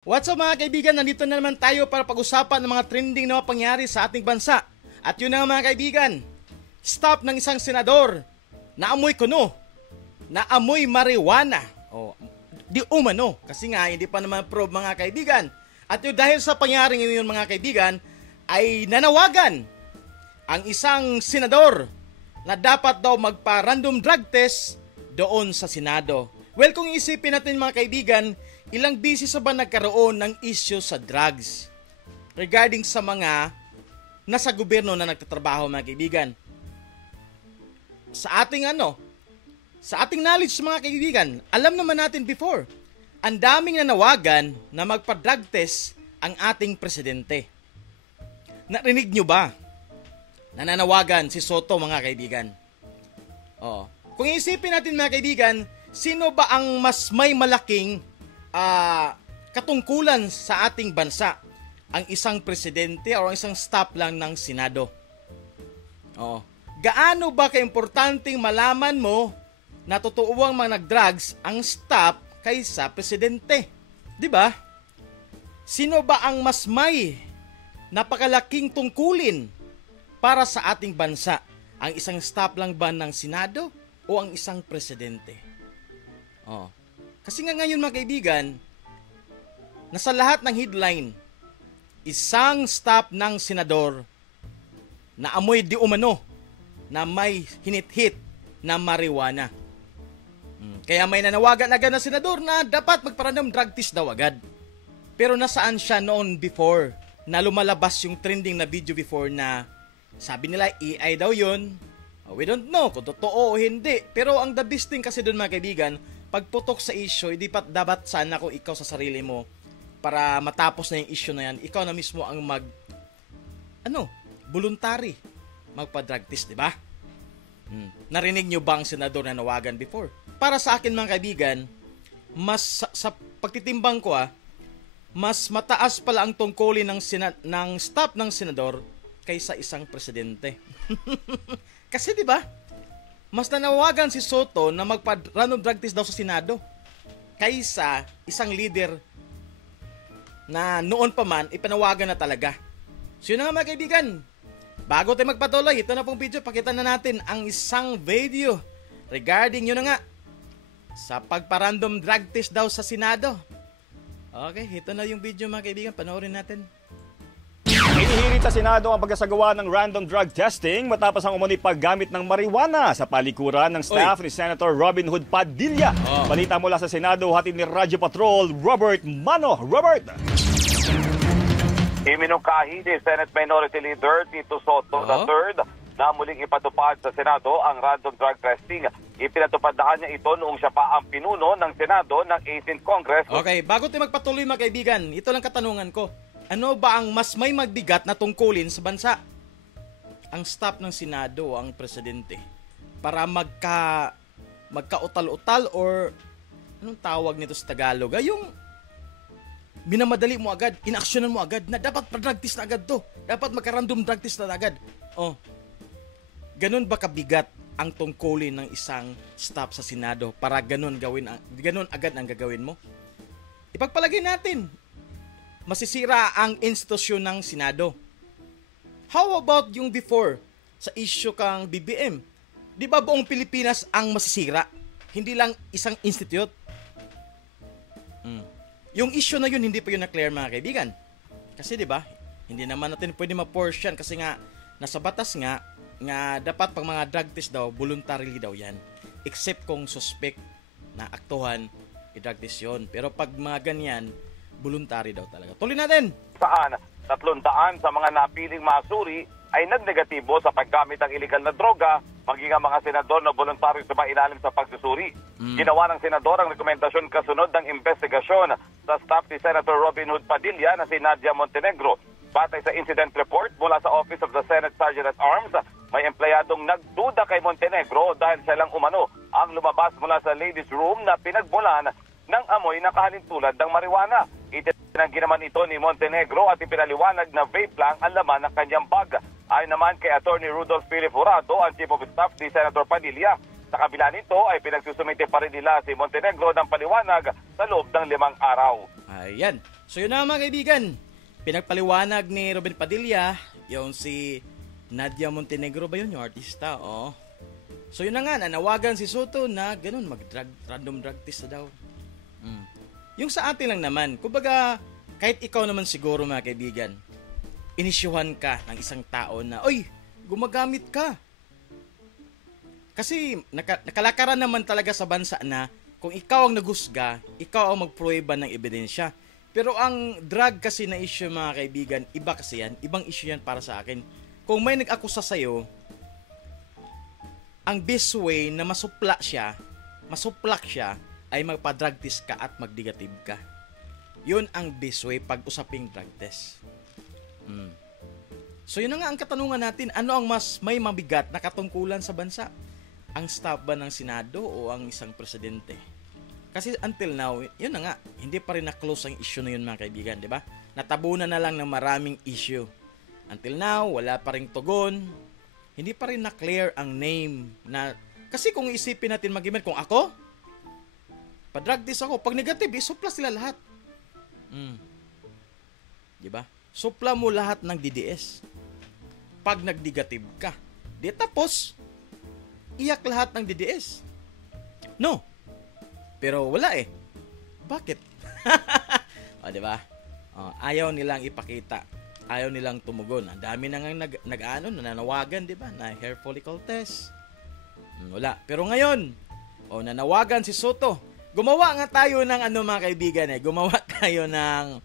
What's up mga kaibigan, nandito na naman tayo para pag-usapan ng mga trending na pangyari sa ating bansa. At yun na mga kaibigan, stop ng isang senador na amoy kuno, na amoy marijuana. Di umano, kasi nga hindi pa naman prove mga kaibigan. At yun dahil sa pangyaring yun mga kaibigan, ay nanawagan ang isang senador na dapat daw magpa-random drug test doon sa Senado. Well, kung isipin natin mga kaibigan, ilang beses ba nagkaroon ng issue sa drugs regarding sa mga nasa gobyerno na nagtatrabaho mga kaibigan? Sa ating knowledge mga kaibigan, alam naman natin before, ang daming nanawagan na magpa-drug test ang ating presidente. Narinig nyo ba? Nananawagan si Soto mga kaibigan. Kung isipin natin mga kaibigan, sino ba ang mas may malaking katungkulan sa ating bansa? Ang isang presidente o ang isang staff lang ng Senado? Gaano ba kaimportanteng malaman mo na totoong mga nag-drugs ang staff kaysa presidente? 'Di ba? Sino ba ang mas may napakalaking tungkulin para sa ating bansa? Ang isang staff lang ba ng Senado o ang isang presidente? Kasi nga ngayon mga kaibigan, nasa lahat ng headline, isang staff ng senador na amoy di umano na may hinit-hit na marijuana. Kaya may nanawagan agad na senador na dapat magpa-random drug test daw agad. Pero nasaan siya noon before na lumalabas yung trending na video before na sabi nila AI daw yun? We don't know kung totoo o hindi. Pero ang the best thing kasi doon mga kaibigan, pagputok sa issue, hindi pa dapat sana kung ikaw sa sarili mo para matapos na yung issue na yan, ikaw na mismo ang voluntary magpa-drug test, di ba? Narinig nyo ba ang senador na nawagan before? Para sa akin mga kaibigan, mas sa pagtitimbang ko mas mataas pala ang tungkulin ng staff ng senador kaysa isang presidente. Kasi di ba? Mas nanawagan si Soto na magpa-random drug test daw sa Senado kaysa isang leader na noon pa man ipanawagan na talaga. So yun na nga mga kaibigan. Bago tayo magpatuloy, ito na pong video. Pakita na natin ang isang video regarding yun na nga sa pagpa-random drug test daw sa Senado. Okay, ito na yung video mga kaibigan. Panoorin natin. Inihirit sa Senado ang pagkasagawa ng random drug testing matapos ang umano'y paggamit ng marijuana sa palikuran ng staff ni Senator Robin Hood Padilla. Balita mula sa Senado, hatid ni Radyo Patrol, Robert Mano. Robert! Iminungkahi ni Senate Minority Leader Tito Soto III na muling ipatupad sa Senado ang random drug testing. Ipinatupad niya ito noong siya pa ang pinuno ng Senado ng 18th Congress. Okay, bago tayo magpatuloy mga kaibigan, ito lang katanungan ko. Ano ba ang mas may magbigat na tungkulin sa bansa? Ang staff ng Senado o ang presidente? Para magka-utal-utal or anong tawag nito sa Tagalog? Yung minamadali mo agad, inaksyonan mo agad na dapat pa-drug test na agad to. Dapat magka-random drug test na agad. Ganun ba kabigat ang tungkulin ng isang staff sa Senado para ganun agad ang gagawin mo? Ipagpalagay natin, masisira ang institusyon ng Senado. How about yung before sa issue kang BBM? Di ba buong Pilipinas ang masisira? Hindi lang isang institute? Yung issue na yun, hindi pa yun na-clear mga kaibigan. Kasi di ba, hindi naman natin pwede ma-force yan kasi nga, nasa batas nga dapat pag mga drug test daw, voluntarily daw yan. Except kung suspect na aktuhan, i-drug test yun. Pero pag mga ganyan, voluntary daw talaga. Tuloy natin! Saan 300 sa mga napiling masuri ay nagnegatibo sa paggamit ng illegal na droga, maging ang mga senador na voluntaryo sumailalim sa pagsusuri. Ginawa ng senador ang rekomendasyon kasunod ng investigasyon sa staff ni Senator Robin Hood Padilla na si Nadia Montenegro. Batay sa incident report mula sa Office of the Senate Sergeant at Arms, may empleyadong nagduda kay Montenegro dahil siya lang umano ang lumabas mula sa ladies' room na pinagmulan ng amoy na kahalintulad ng marijuana. Itinanggi naman ito ni Montenegro at ipinaliwanag na vape lang ang laman ng kanyang bag. Ayon naman kay Attorney Rudolph Philip Jurado, ang Chief of Staff ni Senator Padilla, sa kabila nito ay pinagsusumite pa rin nila si Montenegro ng paliwanag sa loob ng 5 araw. Ayan. So yun na mga kaibigan. Pinagpaliwanag ni Robin Padilla, yung si Nadia Montenegro ba yun, yung artista? Oo. So yun na nga, nanawagan si Soto na ganun, random drug test na daw. Yung sa atin lang naman, kumbaga, kahit ikaw naman siguro mga kaibigan, inisyuhan ka ng isang tao na, oy, gumagamit ka. Kasi nakalakaran naman talaga sa bansa na kung ikaw ang nagusga, ikaw ang magpruweba ng ebidensya. Pero ang drug kasi na issue mga kaibigan, iba kasi yan, ibang issue yan para sa akin. Kung may nag-akusa sa'yo, ang best way na masuplak siya, ay magpa-drug test ka at mag-negative ka. Yun ang best way pag usaping drug test. So yun na nga ang katanungan natin, ano ang mas may mabigat na katungkulan sa bansa? Ang staff ba ng Senado o ang isang presidente? Kasi until now, yun na nga, hindi pa rin na-close ang issue na yun mga kaibigan, di ba? Natabunan na lang ng maraming issue. Until now, wala pa rin tugon. Hindi pa rin na-clear ang name na... Kasi kung isipin natin mag-email, kung ako, pa-drug test ako, pag negative, isupla sila lahat. Di ba? Supla mo lahat ng DDS. Pag nag-negative ka. Di tapos, iyak lahat ng DDS. No. Pero wala eh. Bakit? O, di ba? Ayaw nilang ipakita. Ayaw nilang tumugon. Ang dami na nga nananawagan, di ba? Na hair follicle test. Wala. Pero ngayon, nanawagan si Soto. Gumawa nga tayo ng mga kaibigan eh. Gumawa tayo ng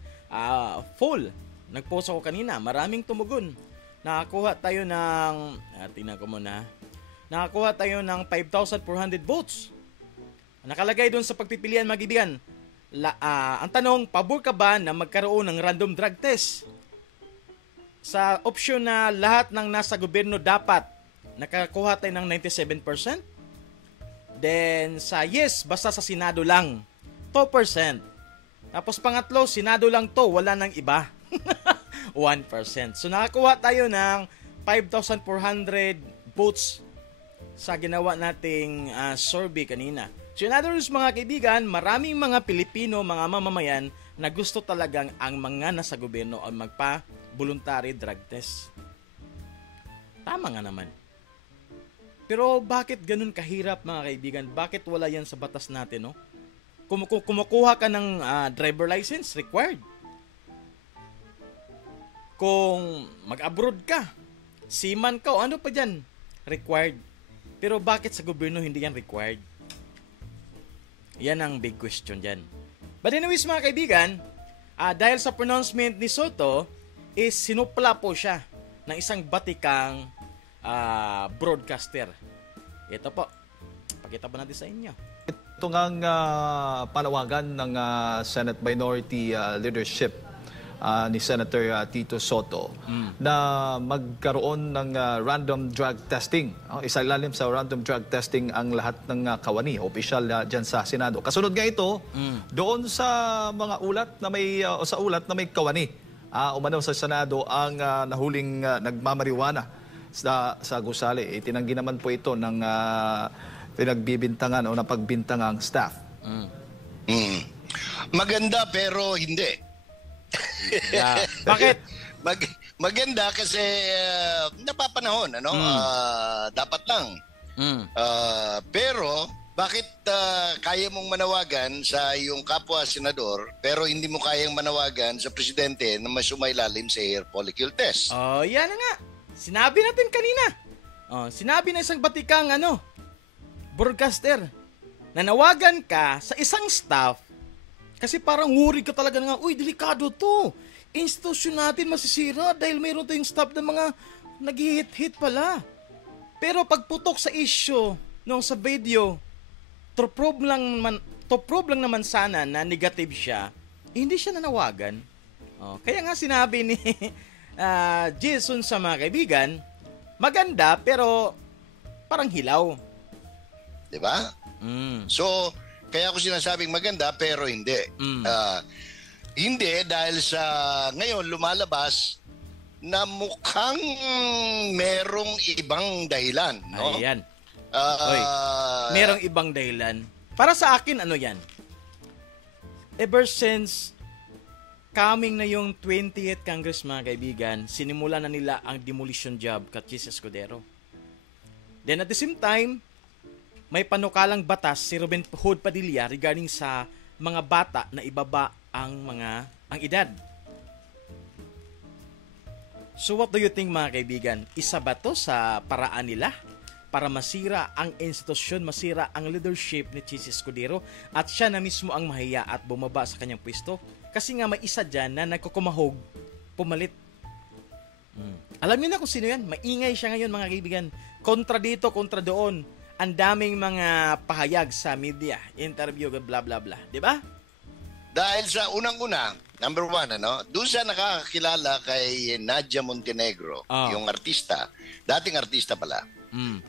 full. Nag-post ako kanina. Maraming tumugon. Nakakuha tayo ng, tingnan ko muna. Nakakuha tayo ng 5,400 votes. Nakalagay doon sa pagpipilian mga kaibigan. Ang tanong, pabor ka ba na magkaroon ng random drug test? Sa option na lahat ng nasa gobyerno dapat, nakakuha tayo ng 97%. Then sa yes, basta sa Senado lang, 2%. Tapos pangatlo, Senado lang to, wala nang iba. 1%. So nakakuha tayo ng 5,400 votes sa ginawa nating survey kanina. So in other words mga kaibigan, maraming mga Pilipino, mga mamamayan na gusto talagang ang mga nasa gobyerno ang magpa-voluntary drug test. Tama nga naman. Pero bakit ganun kahirap mga kaibigan? Bakit wala yan sa batas natin, no? Kumukuha ka ng driver license, required. Kung mag-abroad ka, seaman ka o ano pa dyan, required. Pero bakit sa gobyerno hindi yan required? Yan ang big question dyan. But anyways mga kaibigan, dahil sa pronouncement ni Soto, is sinupla po siya ng isang batikang broadcaster. Ito po, pakita po natin sa inyo. Ito ngang panawagan ng Senate Minority Leadership ni Senator Tito Soto na magkaroon ng random drug testing. Isailalim sa random drug testing ang lahat ng kawani, opisyal dyan sa Senado. Kasunod nga ito, doon sa mga ulat na may, sa ulat na may kawani, umano sa Senado ang nahuling nagmamariwana sa gusali. Itinanggi naman po ito ng pinagbibintangan o napagbintangang staff. Maganda pero hindi. Yeah. Bakit? Maganda kasi napapanahon, ano? Dapat lang. Pero bakit kaya mong manawagan sa iyong kapwa senador pero hindi mo kayang manawagan sa presidente na mas sumailalim sa hair follicle test? Yan na nga. Sinabi natin kanina. Sinabi na isang batikang broadcaster. Nanawagan ka sa isang staff kasi parang worry ka talaga nga, uy, delikado to. Institusyon natin masisira dahil mayroon tayong staff na mga nag-hit-hit pala. Pero pagputok sa issue sa video, to prove lang naman sana na negative siya, hindi siya nanawagan. Kaya nga sinabi ni Jason sa mga kaibigan, maganda pero parang hilaw. Diba? So, kaya ako sinasabing maganda pero hindi. Hindi dahil sa ngayon lumalabas na mukhang merong ibang dahilan. No? Ayan. Merong ibang dahilan. Para sa akin, yan? Ever since coming na yung 20th Congress, mga kaibigan, sinimula na nila ang demolition job kay Chis Escudero. Then at the same time, may panukalang batas si Robin Hood Padilla regarding sa mga bata na ibaba ang edad. So what do you think, mga kaibigan? Isa ba to sa paraan nila para masira ang institusyon, masira ang leadership ni Chis Escudero at siya na mismo ang mahiya at bumaba sa kanyang pwesto? Kasi nga may isa dyan na nagkukumahog, pumalit. Alam niyo na kung sino yan? Maingay siya ngayon, mga kaibigan. Kontra dito, kontra doon. Ang daming mga pahayag sa media, interview, blah blah blah. Di ba? Dahil sa unang-una, number one, doon sa nakakakilala kay Nadia Montenegro, yung artista, dating artista pala,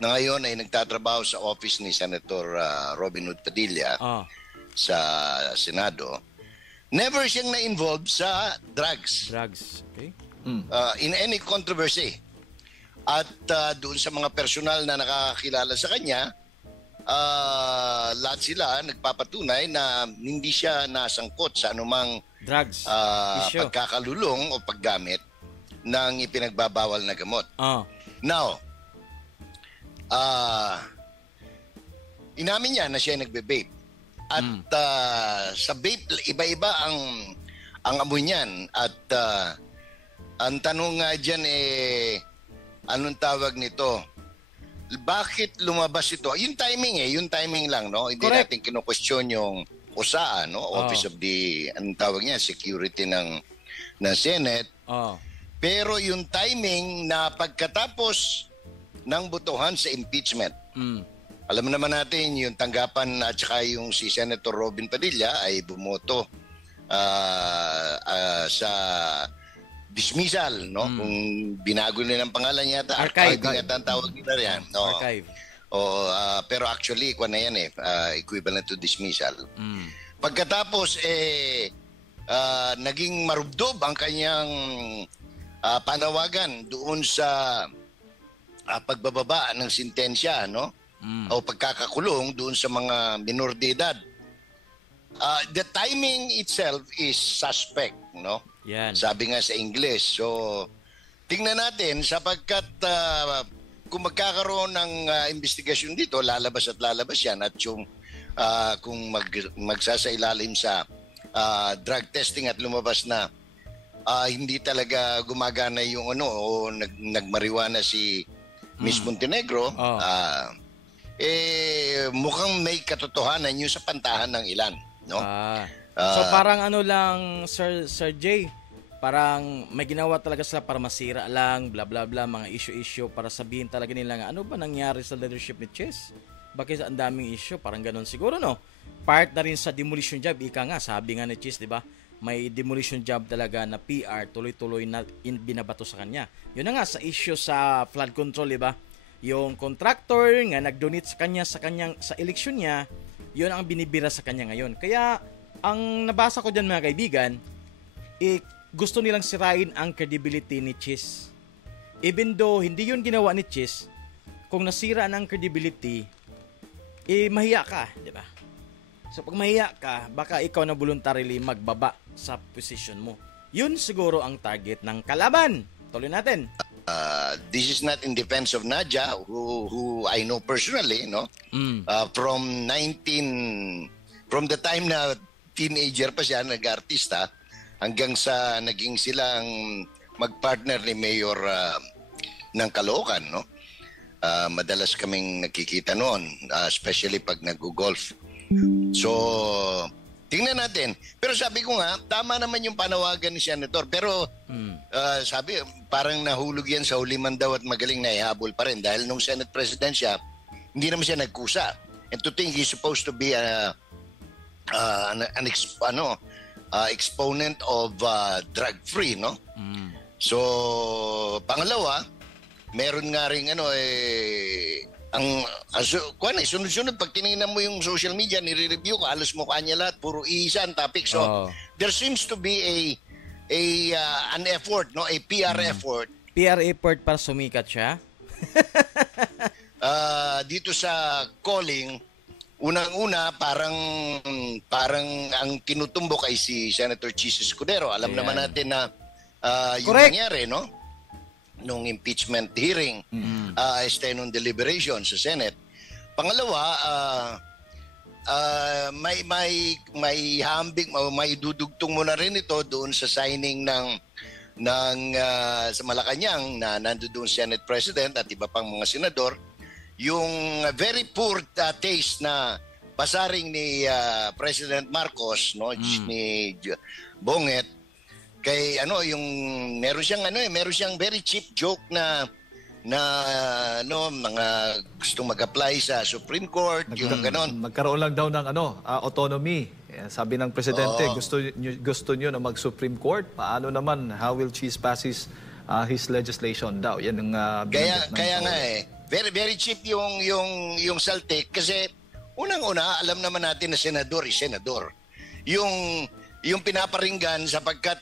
na ngayon ay nagtatrabaho sa office ni Senator Robin Hood Padilla sa Senado, never siyang na-involve sa drugs. Okay. In any controversy. At doon sa mga personal na nakakakilala sa kanya, lahat sila nagpapatunay na hindi siya nasangkot sa anumang drugs pagkakalulong o paggamit ng ipinagbabawal na gamot. Now, inamin niya na siya nagbe-vape. At sa vape, iba-iba ang amoy niyan. At ang tanong nga dyan anong tawag nito? Bakit lumabas ito? Yung timing lang, no? Hindi Correct. natin kino-question yung OSA, no? Office of the, anong tawag niya? Security ng Senate. Pero yung timing na pagkatapos ng botohan sa impeachment, alam naman natin yung tanggapan at saka yung si Senator Robin Padilla ay bumoto sa dismissal, no? Kung binago nila ng pangalan yata, archive ang tawag nila yan. No? Archive. Pero actually, na yan equivalent to dismissal. Pagkatapos, naging marubdob ang kanyang panawagan doon sa pagbababa ng sintensya, no? O pagkakakulong doon sa mga minor de edad. The timing itself is suspect, no? Yan. Sabi nga sa English. So, tingnan natin sapagkat kung magkakaroon ng investigasyon dito, lalabas yan. At yung kung magsasailalim sa drug testing at lumabas na hindi talaga gumagana yung o nagmariwana si Miss Montenegro, mukhang may katotohanan yun sa pantahan ng ilan, no? So parang lang, Sir Jay, parang may ginawa talaga sila para masira lang, bla bla bla, mga issue para sabihin talaga nila nga ano ba nangyari sa leadership ni Chis? Bakit ang daming issue? Parang ganun siguro, no? Part na rin sa demolition job, ika nga, sabi nga ni Chis, di ba? May demolition job talaga na PR, tuloy-tuloy na binabato sa kanya. Yun na nga, sa issue sa flood control, di ba? Yung contractor nga nag-donate sa eleksyon niya, yun ang binibira sa kanya ngayon. Kaya, ang nabasa ko dyan, mga kaibigan, gusto nilang sirain ang credibility ni Chis. Even though hindi yun ginawa ni Chis, kung nasira ang credibility, mahiya ka, di ba? So pag mahiya ka, baka ikaw na voluntarily magbaba sa position mo. Yun siguro ang target ng kalaban. Tuloy natin. This is not in defense of Nadia, who I know personally, no? From the time na teenager pa siya, nag-artista, hanggang sa naging silang magpartner ni Mayor ng Caloocan, no? Madalas kaming nakikita noon, especially pag nag-golf. So, tingnan natin. Pero sabi ko nga, tama naman yung panawagan ni Senator. Pero sabi, parang nahulog yan sa huliman daw at magaling na ihabol pa rin. Dahil nung Senate President siya, hindi naman siya nagkusa. And to think he's supposed to be an exponent of drug-free, no? So, pangalawa, meron nga rin sunod-sunod pag tinignan mo yung social media, nire-review ka, alas mo kanya lahat, puro iisa ang topic. So, there seems to be an effort, no? A PR effort. PR effort para sumikat siya? Dito sa calling unang-una, parang ang tinutumbok ay si Senator Chis Escudero. Alam naman natin na yung nangyari, no? Nung impeachment hearing, nung deliberation sa Senate. Pangalawa, may hambing, may dudugtong mo na rin ito doon sa signing ng sa Malacanang na nandoon Senate President at iba pang mga senador, yung very poor taste na pasaring ni President Marcos, no, ni Bonget, kay yung meron siyang very cheap joke na mga gustong mag-apply sa Supreme Court, yung ganon. Magkaroon lang daw ng autonomy. Sabi ng presidente, gusto niyo na mag-Supreme Court? Paano naman? How will Cheese pass his legislation daw? Yan ang kaya nga very very cheap yung saltik kasi unang-una alam naman natin na senador is senador. Yung pinaparinggan sapagkat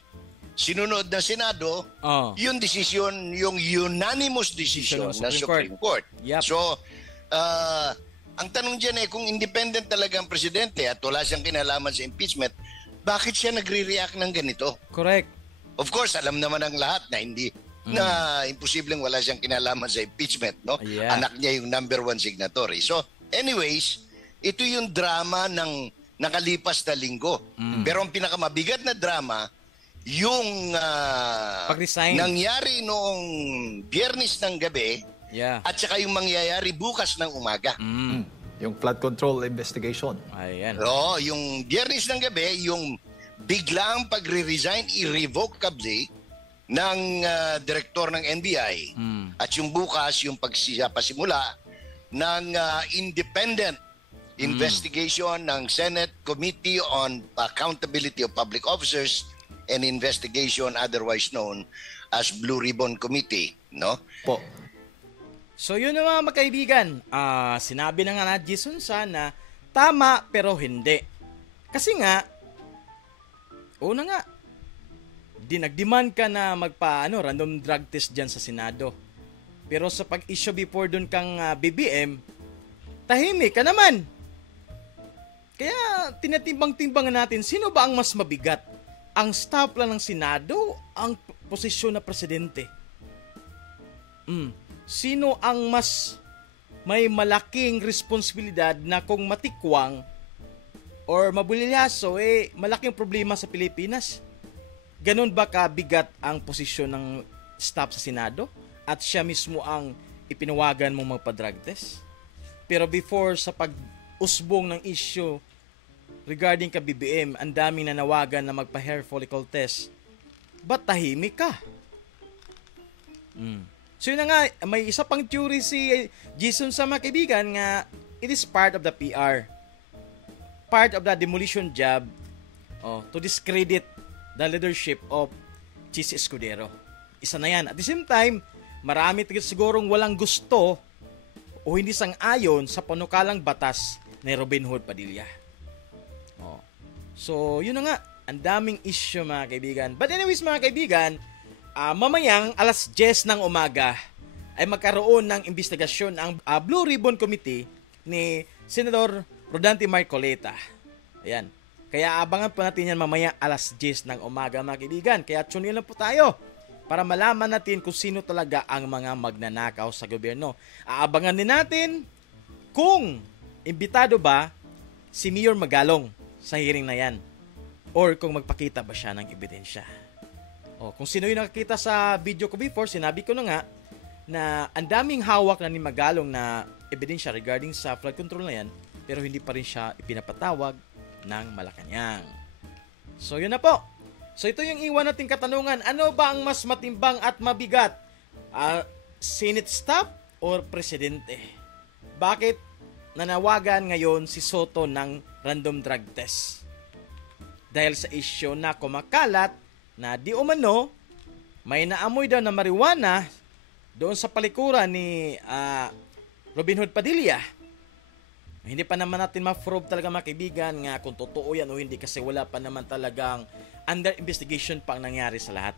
sinunod ng Senado, yung decision, yung unanimous decision ng Supreme Court. Yep. So, ang tanong dyan kung independent talaga ang presidente at wala siyang kinalaman sa impeachment, bakit siya nagre-react ng ganito? Correct. Of course, alam naman ng lahat na na imposibleng wala siyang kinalaman sa impeachment, no? Yeah. Anak niya yung number 1 signatory. So, anyways, ito yung drama ng nakalipas na linggo. Pero ang pinakamabigat na drama, yung nangyari noong Biyernes ng gabi at saka yung mangyayari bukas ng umaga. Yung flood control investigation. Ayan. Yung Biyernes ng gabi, yung biglang pagre-resign irrevocably ng direktor ng NBI at yung bukas yung pasimula ng independent investigation ng Senate Committee on Accountability of Public Officers and investigation otherwise known as Blue Ribbon Committee, no? Po. So yun na mga magkaibigan, sinabi na nga na Jason sana tama pero hindi. Kasi nga, una nga, nag-demand ka na random drug test dyan sa Senado. Pero sa pag-issue before dun kang BBM, tahimik ka naman. Kaya tinatimbang-timbangan natin, sino ba ang mas mabigat? Ang staff lang ng Senado, ang posisyon na presidente. Sino ang mas may malaking responsibilidad na kung matikwang or mabulilyaso, malaking problema sa Pilipinas? Ganon ba kabigat ang posisyon ng staff sa Senado? At siya mismo ang ipinawagan mong magpa-drug test? Pero before sa pag-usbong ng issue regarding ka BBM, ang daming nanawagan na magpa-hair follicle test. Ba't tahimik ka? So yun na nga, may isa pang theory si Jason sa mga kaibigan nga it is part of the PR. Part of the demolition job to discredit the leadership of Chis Escudero. Isa na yan. At the same time, marami sigurong walang gusto o hindi sang-ayon sa panukalang batas ni Robin Hood Padilla. So, yun na nga. Ang daming issue mga kaibigan. But anyways mga kaibigan, mamayang alas 10 ng umaga ay magkaroon ng investigasyon ang Blue Ribbon Committee ni Senador Rodante Marcoleta. Ayan. Kaya abangan po natin yan mamaya alas 10 ng umaga mga kaibigan. Kaya tune in lang po tayo para malaman natin kung sino talaga ang mga magnanakaw sa gobyerno. Aabangan din natin kung imbitado ba si Mayor Magalong sa hearing na yan or kung magpakita ba siya ng ebidensya. Kung sino yung nakakita sa video ko before, sinabi ko na nga na ang daming hawak na ni Magalong na ebidensya regarding sa flood control na yan, pero hindi pa rin siya ipinapatawag ng Malacanang. So yun na po. So ito yung iwan nating katanungan. Ano ba ang mas matimbang at mabigat? Senate staff or presidente? Bakit nanawagan ngayon si Soto ng random drug test? Dahil sa issue na kumakalat na di umano may naamoy daw na marijuana doon sa palikuran ni Robin Hood Padilla. Hindi pa naman natin ma-probe talaga mga kaibigan nga kung totoo yan o hindi kasi wala pa naman talagang under investigation pa ang nangyari sa lahat.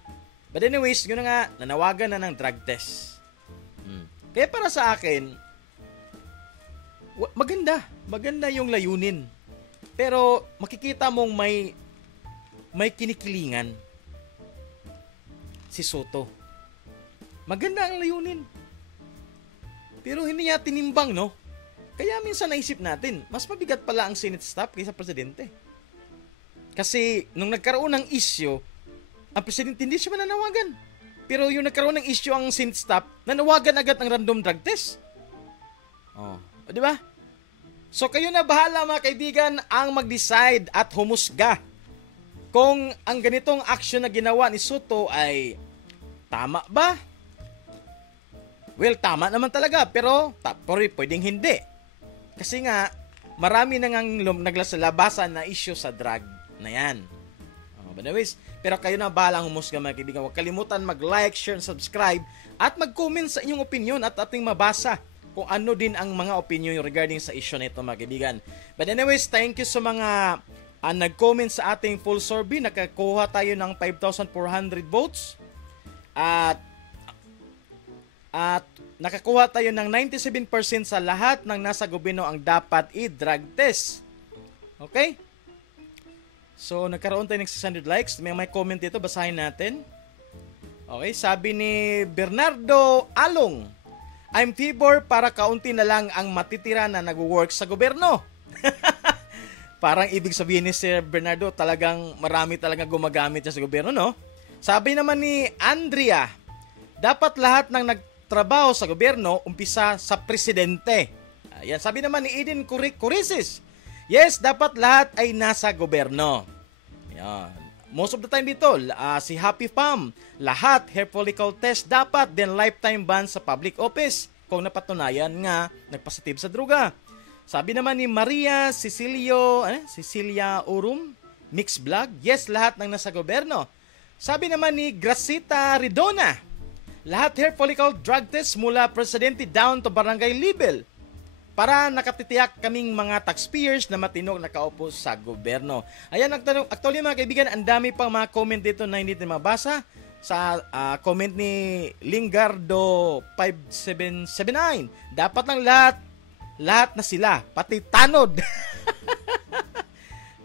But anyways, yun na nga, nanawagan na ng drug test. Kaya para sa akin, Maganda yung layunin. Pero makikita mong may kinikilingan si Soto. Maganda ang layunin. Pero hindi niya tinimbang, no? Kaya minsan naisip natin, mas mabigat pala ang Senate staff kaysa presidente. Kasi nung nagkaroon ng issue, ang presidente hindi siya mananawagan. Pero yung nagkaroon ng issue ang Senate staff, nanawagan agad ng random drug test. Oh, di ba? So kayo na bahala mga kaibigan ang mag-decide at humusga kung ang ganitong action na ginawa ni Soto ay tama ba? Well, tama naman talaga, pero pwedeng hindi. Kasi nga, marami na ngang naglalabasan na issue sa drug na yan. But anyways, pero kayo na bahalang humusga mga kaibigan. Huwag kalimutan mag-like, share, and subscribe at mag-comment sa inyong opinion at ating mabasa kung ano din ang mga opinion regarding sa issue nito mga kaibigan. But anyways, thank you sa mga nag-comment sa ating full survey. Nakakuha tayo ng 5,400 votes. At nakakuha tayo ng 97% sa lahat ng nasa gobyerno ang dapat i-drug test. Okay? So, nagkaroon tayo ng 600 likes. May comment dito, basahin natin. Okay, sabi ni Bernardo Along, I'm favor para kaunti na lang ang matitira na nag-work sa gobyerno. Parang ibig sabihin ni Sir Bernardo, talagang marami talaga gumagamit sa gobyerno, no? Sabi naman ni Andrea, dapat lahat ng nagtrabaho sa gobyerno umpisa sa presidente. Ayan, sabi naman ni Eden Curisis, yes, dapat lahat ay nasa gobyerno. Ayan. Most of the time dito, si Happy Pam, lahat hair follicle test dapat, then lifetime ban sa public office kung napatunayan nga nagpositive sa droga. Sabi naman ni Maria Cecilia Urum, Mix Vlog, yes, lahat ng nasa gobyerno. Sabi naman ni Gracita Ridona, lahat hair follicle drug test mula presidente down to barangay level para nakatitiyak kaming mga taxpayers na matinong nakaupo sa gobyerno. Ayan, actually mga kaibigan, ang dami pang mga comment dito na hindi natin mabasa. Sa comment ni Lingardo 5779, dapat lang lahat na sila, pati tanod.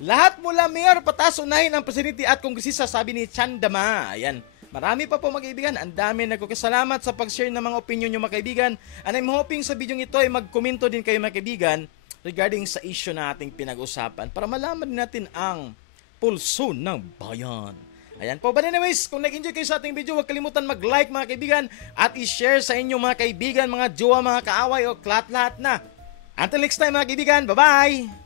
Lahat mula mayor pataas unahin ang presidente at kongresista, sabi ni Chandama. Ayan. Marami pa po mga kaibigan. Ang dami nagkukasalamat sa pag-share ng mga opinion nyo mga kaibigan. And I'm hoping sa video ito ay mag-komento din kayo mga kaibigan regarding sa issue na ating pinag-usapan para malaman din natin ang pulso ng bayan. Ayan po. But anyways, kung nag-enjoy kayo sa ating video, huwag kalimutan mag-like mga kaibigan at i-share sa inyong mga kaibigan, mga jowa, mga kaaway o lahat na. Until next time mga kaibigan, bye-bye!